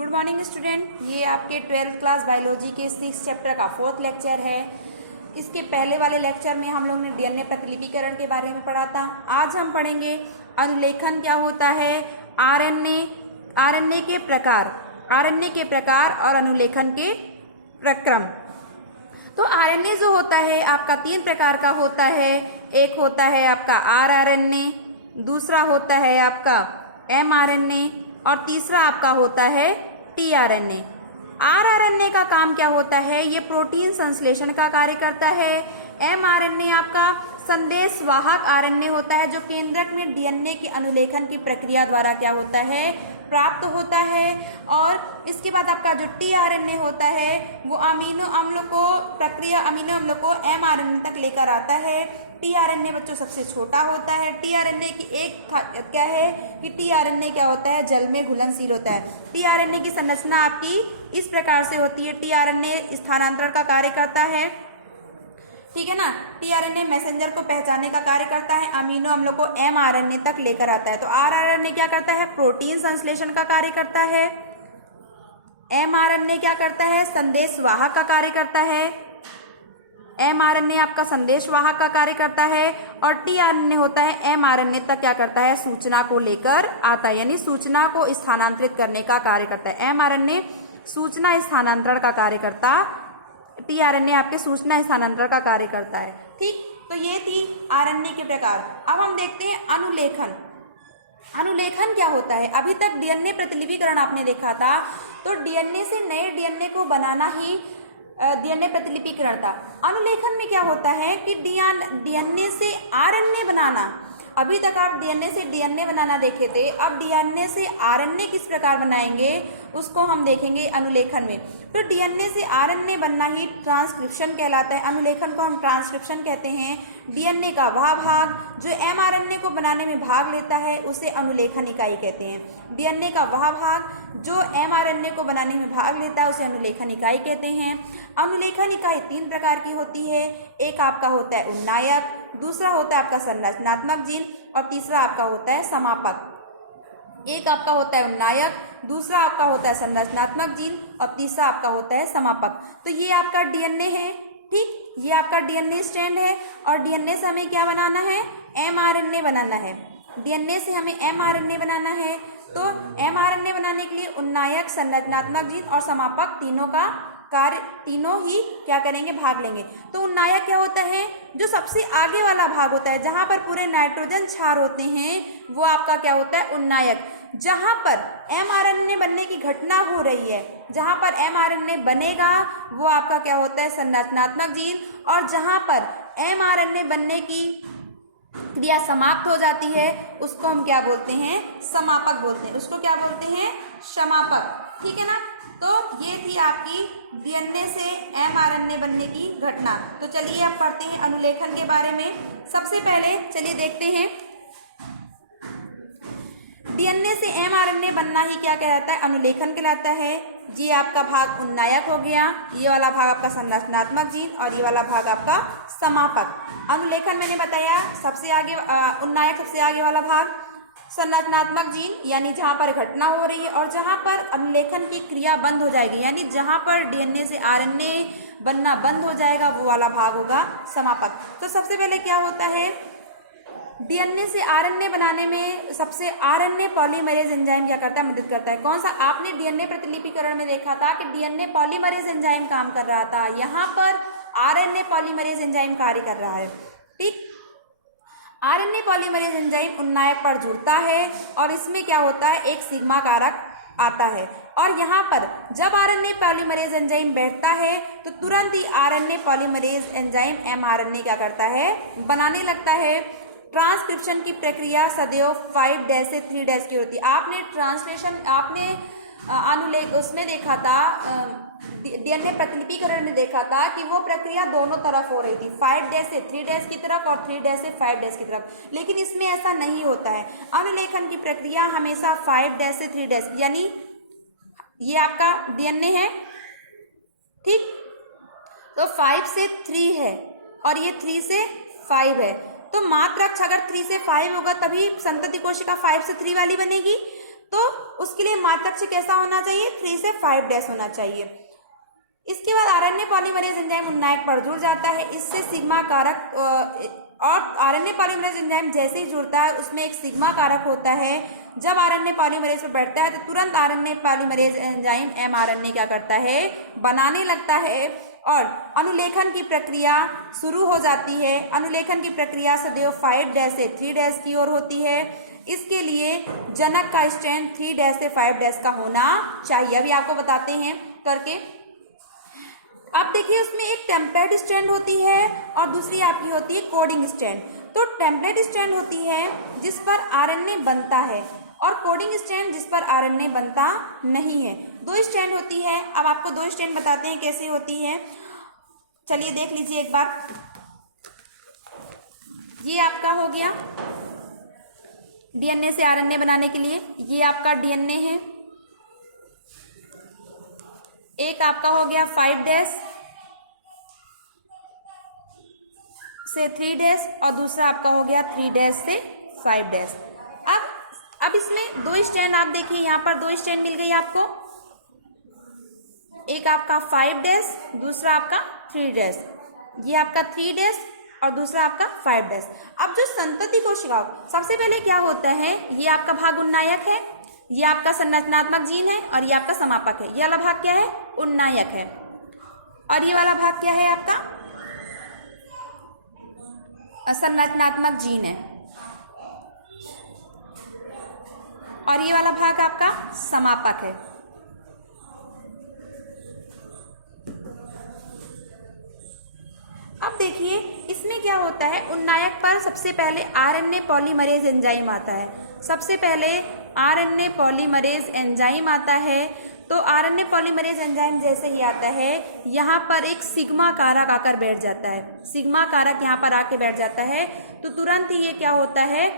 Good morning student. ये आपके 12th class biology के 6 चैप्टर का 4th लेक्चर है। इसके पहले वाले लेक्चर में हम लोग ने डीएनए प्रतिलिपिकरण के बारे में पढ़ा था। आज हम पढ़ेंगे अनुलेखन क्या होता है, आरएनए के प्रकार और अनुलेखन के प्रक्रम। तो आरएनए जो होता है आपका 3 प्रकार का होता है। एक होता है आपका आरआरएनए, दूसरा होता है आपका एमआरएनए और तीसरा आपका होता है टीआरएनए। आरआरएनए का काम क्या होता है, ये प्रोटीन संश्लेषण का कार्य करता है। एमआरएनए आपका संदेश वाहक आरएनए होता है जो केंद्रक में डीएनए के अनुलेखन की प्रक्रिया द्वारा क्या होता है, प्राप्त होता है। और इसके बाद आपका जो टीआरएनए होता है वो अमीनो अम्ल को एमआरएनए तक लेकर आता है। टीआरएनए बच्चों सबसे छोटा होता है। टीआरएनए की क्या है कि टीआरएनए क्या होता है, जल में घुलनशील होता है। टीआरएनए की संरचना आपकी इस प्रकार से होती है। टीआरएनए स्थानांतरण का कार्य करता है, ठीक है ना। टीआरएनए मैसेंजर को पहचानने का कार्य करता है, अमीनो अम्लों को एमआरएनए तक लेकर आता है। तो आरआरएनए क्या करता है, प्रोटीन संश्लेषण का कार्य करता है। एमआरएनए क्या करता है, संदेश वाहक का कार्य करता है। एमआरएनए आपका संदेश वाहक का कार्य करता है और टीआरएनए होता है एमआरएनए तक क्या करता है, सूचना को लेकर आता है, यानी सूचना को स्थानांतरित करने का कार्य करता है। एमआरएनए सूचना स्थानांतरण का कार्य करता, टीआरएनए आपके सूचना स्थानांतरण का कार्य करता है। ठीक, तो ये थी आरएनए के प्रकार। अब हम देखते हैं अनुलेखन। अनुलेखन क्या होता है। अभी तक डीएनए प्रतिलिपिकरण आपने देखा था, तो डीएनए से नए डीएनए को बनाना ही डीएनए प्रतिलिपिकरण था। अनुलेखन में क्या होता है कि डीएनए से आरएनए बनाना। अभी तक आप डीएनए से डीएनए बनाना देखे थे, अब डीएनए से आरएनए किस प्रकार बनाएंगे उसको हम देखेंगे अनुलेखन में। तो डीएनए से आरएनए बनना ही ट्रांसक्रिप्शन कहलाता है। अनुलेखन को हम ट्रांसक्रिप्शन कहते हैं। डीएनए का वह भाग जो एमआरएनए को बनाने में भाग लेता है उसे अनुलेखन इकाई कहते हैं। डीएनए का वह भाग जो एमआरएनए को बनाने में भाग लेता है उसे अनुलेखन इकाई कहते हैं। अनुलेखन इकाई 3 प्रकार की होती है। एक आपका होता है उन्नायक, दूसरा होता है आपका संरचनात्मक जीन और तीसरा आपका होता है समापक। एक आपका होता है उन्नायक, दूसरा आपका होता है संरचनात्मक जीन और तीसरा आपका होता है समापक। तो ये आपका डीएनए है, ठीक, ये आपका डीएनए स्ट्रैंड है और डीएनए से हमें क्या बनाना है, एमआरएनए बनाना है। डीएनए से हमें एमआरएनए बनाना है। तो एमआरएनए बनाने के लिए उन्नायक, संरचनात्मक जीन और समापक तीनों ही क्या करेंगे, भाग लेंगे। तो उन्नायक क्या होता है, जो सबसे आगे वाला भाग होता है, जहां पर पूरे नाइट्रोजन क्षार होते हैं वो आपका क्या होता है, उन्नायक। जहां पर एमआरएनए बनने की घटना हो रही है, जहां पर एमआरएनए बनेगा वो आपका क्या होता है, संरचनात्मक जीन। और जहां पर एमआरएनए बनने की क्रिया समाप्त हो जाती है उसको हम क्या बोलते हैं, समापक बोलते हैं। उसको क्या बोलते हैं, समापक, ठीक है ना। तो ये थी आपकी डीएनए से एमआरएनए बनने की घटना। तो चलिए अब पढ़ते हैं अनुलेखन के बारे में। सबसे पहले चलिए देखते हैं डीएनए से एमआरएनए बनना ही क्या कहलाता है, अनुलेखन कहलाता है। ये आपका भाग उन्नायक हो गया, ये वाला भाग आपका संरचनात्मक जीन और ये वाला भाग आपका समापक। अनुलेखन मैंने बताया सबसे आगे उन्नायक सबसे आगे वाला भाग, संरचनात्मक जीन यानी जहां पर घटना हो रही है और जहां पर अनुलेखन की क्रिया बंद हो जाएगी, यानी जहां पर डीएनए से आरएनए बनना बंद हो जाएगा वो वाला भाग होगा समापक। तो सबसे पहले क्या होता है, डीएनए से आरएनए बनाने में सबसे आरएनए पॉलीमरेज एंजाइम क्या करता है, मदद करता है। कौन सा, आपने डीएनए प्रतिलिपिकरण में देखा था कि डीएनए पॉलीमरेज एंजाइम काम कर रहा था, यहाँ पर आरएनए पॉलीमरेज एंजाइम कार्य कर रहा है। ठीक, आरएनए पॉलीमरेज एंजाइम उन्नायक पर जुड़ता है और इसमें क्या होता है, एक सिग्मा कारक आता है। और यहाँ पर जब आरएनए पॉलीमरेज एंजाइम बैठता है तो तुरंत ही आरएनए पॉलीमरेज एंजाइम एमआरएनए क्या करता है, बनाने लगता है। ट्रांसक्रिप्शन की प्रक्रिया सदैव 5' से 3' की होती है। आपने अनुलेख उसमें देखा था, डीएनए प्रतिलिपिकरण में देखा था कि वो प्रक्रिया दोनों तरफ हो रही थी, 5' से 3' की तरफ और 3' से 5' की तरफ। लेकिन इसमें ऐसा नहीं होता है। अनुलेखन की प्रक्रिया हमेशा 5' से 3' की, यानी ये आपका डीएनए है, ठीक, तो 5 से 3 है और ये 3 से 5 है। तो मात्र अक्ष अगर 3 से 5 होगा तभी संतति कोशिका 5 से 3 वाली बनेगी। तो उसके लिए मात्रक कैसा होना चाहिए, 3 से 5 डैश होना चाहिए। इसके बाद आरएनए पॉलीमरेज एंजाइम उन्नायक पर जुड़ जाता है, इससे सिग्मा कारक और आरएनए पॉलीमरेज एंजाइम जैसे ही जुड़ता है उसमें एक सिग्मा कारक होता है। जब आरएनए पॉलीमरेज पर बैठता है तो तुरंत आरएनए पॉलीमरेज एंजाइम एमआरएनए क्या करता है, बनाने लगता है और अनुलेखन की प्रक्रिया शुरू हो जाती है। अनुलेखन की प्रक्रिया सदैव 5 डैश से 3 डैश की ओर होती है। इसके लिए जनक का स्ट्रैंड 3 डैश से 5 डैश का होना चाहिए। अभी आपको बताते हैं करके। अब देखिए उसमें एक टेम्पलेट स्ट्रैंड होती है और दूसरी आपकी होती है कोडिंग स्ट्रैंड। तो टेम्पलेट स्ट्रैंड होती है जिस पर आरएनए बनता है और कोडिंग स्ट्रैंड जिस पर आरएनए बनता नहीं है। 2 स्ट्रैंड होती है। अब आपको 2 स्ट्रैंड बताते हैं कैसे होती है। चलिए देख लीजिए एक बार। ये आपका हो गया डीएनए से आरएनए बनाने के लिए, ये आपका डीएनए है। एक आपका हो गया 5 डैश से 3 डैश और दूसरा आपका हो गया 3 डैश से 5 डैश। अब इसमें 2 स्ट्रैंड आप देखिए, यहाँ पर 2 स्ट्रैंड मिल गई आपको। एक आपका 5 डैश, दूसरा आपका 3 डैश। ये आपका 3 डैश और दूसरा आपका 5 डैश। अब जो संतति कोशिकाओं, सबसे पहले क्या होता है, ये आपका भाग उन्नायक है, ये आपका संरचनात्मक जीन है और ये आपका समापक है। ये वाला भाग क्या है, उन्नायक है और ये वाला भाग क्या है आपका, संरचनात्मक जीन है और ये वाला भाग आपका समापक है। अब देखिए इसमें क्या होता है, उन्नायक पर सबसे पहले आरएनए पॉलीमरेज एंजाइम आता है। सबसे पहले आरएनए पॉलीमरेज एंजाइम आता है। तो आरएनए पॉलीमरेज एंजाइम जैसे ही आता है, यहाँ पर एक सिग्मा कारक आकर बैठ जाता है। सिग्मा कारक यहाँ पर आके बैठ जाता है तो तुरंत ही ये क्या होता है,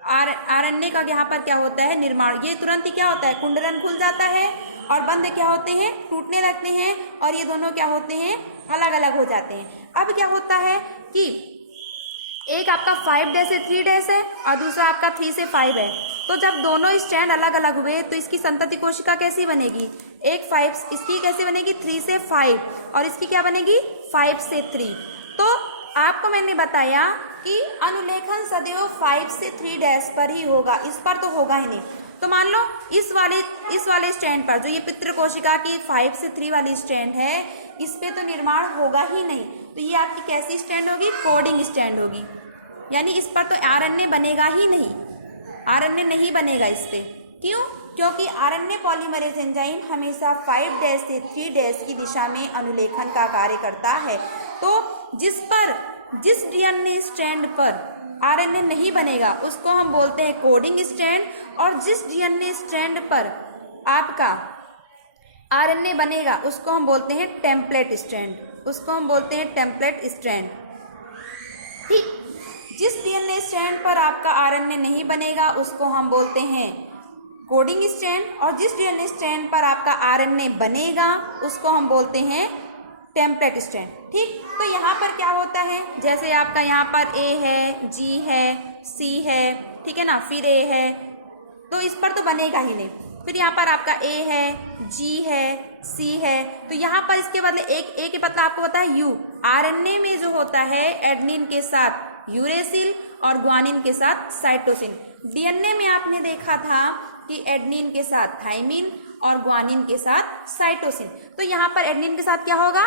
आरएनए का यहाँ पर क्या होता है, निर्माण। ये तुरंत ही क्या होता है, कुंडलन खुल जाता है और बंध क्या होते हैं, टूटने लगते हैं और ये दोनों क्या होते हैं, अलग अलग हो जाते हैं। अब क्या होता है कि एक आपका 5 डैश से 3 डैश है और दूसरा आपका 3 से 5 है। तो जब दोनों स्ट्रैंड अलग अलग हुए तो इसकी संतति कोशिका कैसी बनेगी, एक 5, इसकी कैसी बनेगी 3 से 5 और इसकी क्या बनेगी 5 से 3। तो आपको मैंने बताया कि अनुलेखन सदैव 5 से 3 डैश पर ही होगा, इस पर तो होगा ही नहीं। तो मान लो इस वाले स्ट्रैंड पर जो ये पितृ कोशिका की 5 से 3 वाली स्ट्रैंड है, इस पे तो निर्माण होगा ही नहीं। तो ये आपकी कैसी स्ट्रैंड होगी, कोडिंग स्ट्रैंड होगी, यानी इस पर तो आरएनए बनेगा ही नहीं, आरएनए नहीं बनेगा इस पे। क्यों? क्योंकि आरएनए पॉलीमरेज एंजाइम हमेशा 5 डैश से 3 डैश की दिशा में अनुलेखन का कार्य करता है। तो जिस डीएनए स्ट्रैंड पर आरएनए नहीं बनेगा उसको हम बोलते हैं कोडिंग स्ट्रैंड, और जिस डीएनए स्ट्रैंड पर आपका आरएनए बनेगा उसको हम बोलते हैं टेम्पलेट स्ट्रैंड, उसको हम बोलते हैं टेम्पलेट स्ट्रैंड। ठीक, जिस डीएनए स्ट्रैंड पर आपका आरएनए नहीं बनेगा उसको हम बोलते हैं कोडिंग स्ट्रैंड, और जिस डीएनए स्ट्रैंड पर आपका आरएनए बनेगा उसको हम बोलते हैं टेम्पलेट स्ट्रैंड। ठीक, तो यहाँ पर क्या होता है, जैसे आपका यहाँ पर ए है, जी है, सी है, ठीक है ना, फिर ए है, तो इस पर तो बनेगा ही नहीं। फिर यहाँ पर आपका ए है, जी है, सी है, तो यहाँ पर इसके बदले एक ए के बदले आपको पता है यू। आरएनए में जो होता है एडेनिन के साथ यूरेसिल और ग्वानिन के साथ साइटोसिन। डीएनए में आपने देखा था कि एडेनिन के साथ थाइमिन और ग्वानिन के साथ साइटोसिन। तो यहाँ पर एडेनिन के साथ क्या होगा,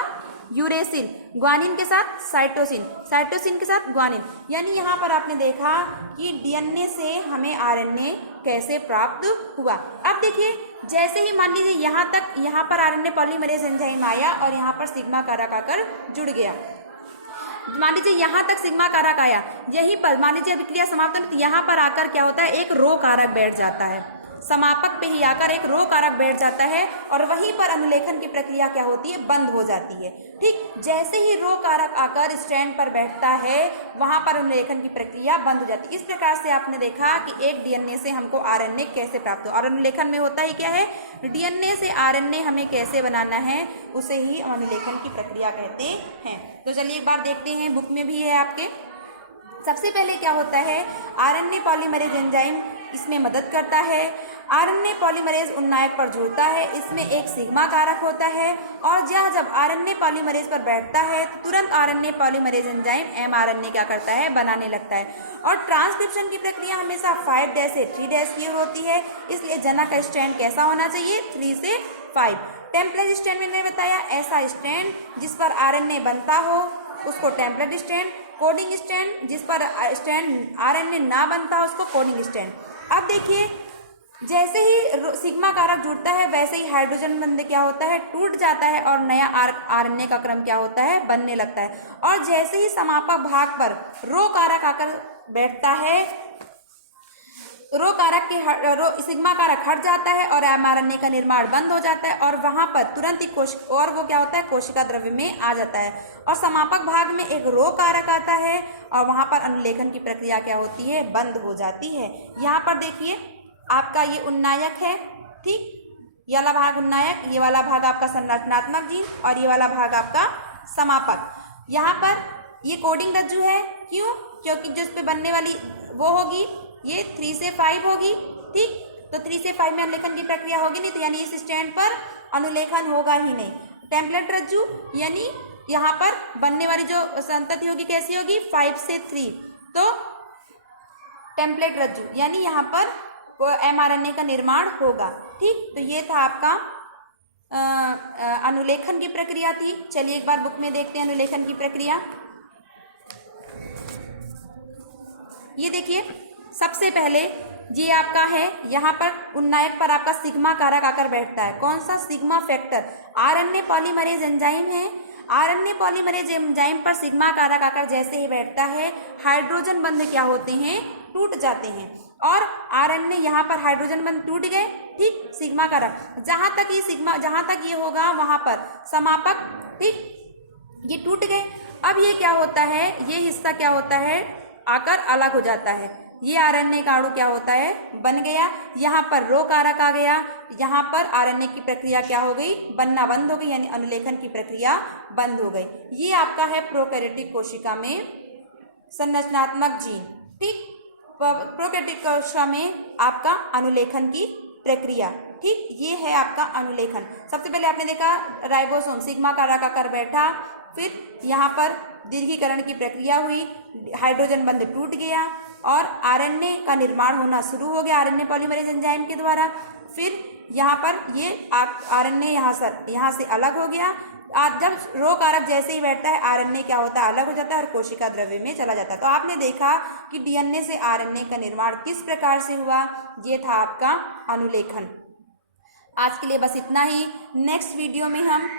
यूरेसिल, ग्वानिन के साथ साइटोसिन, साइटोसिन के साथ ग्वानिन। यानी यहाँ पर आपने देखा कि डीएनए से हमें आरएनए कैसे प्राप्त हुआ। अब देखिए जैसे ही मान लीजिए यहाँ पर आरएनए पॉलीमरेज एंजाइम आया और यहाँ पर सिग्मा कारक आकर जुड़ गया। मान लीजिए यहाँ तक सिग्मा कारक आया, यहीं पर मान लीजिए अभिक्रिया समाप्त होने, तो यहाँ पर आकर क्या होता है, एक रो कारक बैठ जाता है, समापक पे ही आकर एक रो कारक बैठ जाता है और वहीं पर अनुलेखन की प्रक्रिया क्या होती है, बंद हो जाती है। ठीक, जैसे ही रो कारक आकर स्ट्रैंड पर बैठता है वहां पर अनुलेखन की प्रक्रिया बंद हो जाती है। इस प्रकार से आपने देखा कि एक डीएनए से हमको आरएनए कैसे प्राप्त हो, और अनुलेखन में होता ही क्या है, डीएनए से आरएनए हमें कैसे बनाना है उसे ही अनुलेखन की प्रक्रिया कहते हैं। तो चलिए एक बार देखते हैं, बुक में भी है आपके। सबसे पहले क्या होता है, आरएनए पॉलीमरेज एंजाइम इसमें मदद करता है। आरएनए पॉलीमरेज उन्नायक पर जुड़ता है, इसमें एक सिग्मा कारक होता है और जब आरएनए पॉलीमरेज पर बैठता है तो तुरंत आरएनए पॉलीमरेज एंजाइम एमआरएनए क्या करता है, बनाने लगता है। और ट्रांसक्रिप्शन की प्रक्रिया हमेशा 5' से 3' की ओर होती है, इसलिए जना का स्ट्रैंड कैसा होना चाहिए, 3 से 5। टेम्पलेट स्ट्रैंड मैंने बताया, ऐसा स्ट्रैंड जिस पर आरएनए बनता हो उसको टेम्पलेट स्ट्रैंड। कोडिंग स्ट्रैंड जिस पर स्ट्रैंड आरएनए ना बनता हो उसको कोडिंग स्ट्रैंड। अब देखिए, जैसे ही सिग्मा कारक जुड़ता है वैसे ही हाइड्रोजन बंध क्या होता है, टूट जाता है और नया आरएनए का क्रम क्या होता है, बनने लगता है। और जैसे ही समापक भाग पर रो कारक आकर बैठता है, रो कारक के सिग्मा कारक हट जाता है और एमआरएनए का निर्माण बंद हो जाता है और वहां पर तुरंत ही वो क्या होता है, कोशिका द्रव्य में आ जाता है। और समापक भाग में एक रो कारक आता है और वहां पर अनुलेखन की प्रक्रिया क्या होती है, बंद हो जाती है। यहाँ पर देखिए आपका ये उन्नायक है, ठीक, ये वाला भाग उन्नायक, ये वाला भाग आपका संरचनात्मक जीन और ये वाला भाग आपका समापक। यहाँ पर ये कोडिंग रज्जु है, क्यों, क्योंकि जिस पे बनने वाली वो होगी ये 3 से 5 होगी, ठीक, तो 3 से 5 में अनुलेखन की प्रक्रिया होगी नहीं, तो यानी इस स्टैंड पर अनुलेखन होगा ही नहीं। टेम्पलेट रज्जु यानी यहाँ पर बनने वाली जो संतति होगी कैसी होगी, 5 से 3, तो टेम्पलेट रज्जु यानी यहाँ पर एमआरएनए का निर्माण होगा, ठीक। तो ये था आपका अनुलेखन की प्रक्रिया थी। चलिए एक बार बुक में देखते हैं अनुलेखन की प्रक्रिया। ये देखिए, सबसे पहले ये आपका है, यहाँ पर उन्नायक पर आपका सिग्मा कारक आकर बैठता है। कौन सा, sigma factor, RNA polymerase enzyme है। आरएनए पॉलीमरेज एंजाइम पर सिग्मा कारक आकर जैसे ही बैठता है हाइड्रोजन बंध क्या होते हैं, टूट जाते हैं। और आरएनए यहाँ पर हाइड्रोजन बंध टूट गए, ठीक, सिग्मा कारक जहां तक ये होगा वहां पर समापक, ठीक, ये टूट गए। अब ये क्या होता है, ये हिस्सा क्या होता है, आकर अलग हो जाता है। ये आरएनए का अणु क्या होता है, बन गया। यहाँ पर रो कारक आ गया, यहाँ पर आरएनए की प्रक्रिया क्या हो गई, बनना बंद हो गई, यानी अनुलेखन की प्रक्रिया बंद हो गई। ये आपका है प्रोकैरियोटिक कोशिका में संरचनात्मक जीन, ठीक, प्रोकैरियोटिक कोशिका में आपका अनुलेखन की प्रक्रिया, ठीक, ये है आपका अनुलेखन। सबसे पहले आपने देखा राइबोसोम सिग्मा कारक आकर बैठा, फिर यहाँ पर दीर्घीकरण की प्रक्रिया हुई, हाइड्रोजन बंध टूट गया और आरएनए का निर्माण होना शुरू हो गया आरएनए पॉलीमरेज एंजाइम के द्वारा। फिर यहाँ पर ये आरएनए यहाँ से अलग हो गया। जब रो कारक जैसे ही बैठता है आरएनए क्या होता है, अलग हो जाता है और कोशिका द्रव्य में चला जाता है। तो आपने देखा कि डीएनए से आरएनए का निर्माण किस प्रकार से हुआ, ये था आपका अनुलेखन। आज के लिए बस इतना ही। नेक्स्ट वीडियो में हम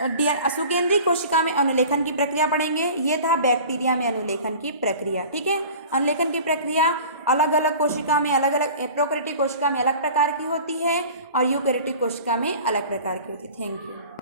सुकेंद्रीय कोशिका में अनुलेखन की प्रक्रिया पढ़ेंगे। ये था बैक्टीरिया में अनुलेखन की प्रक्रिया, ठीक है। अनुलेखन की प्रक्रिया अलग अलग कोशिका में अलग अलग, प्रोकैरियोटिक कोशिका में अलग प्रकार की होती है और यूकैरियोटिक कोशिका में अलग प्रकार की होती है। Thank you.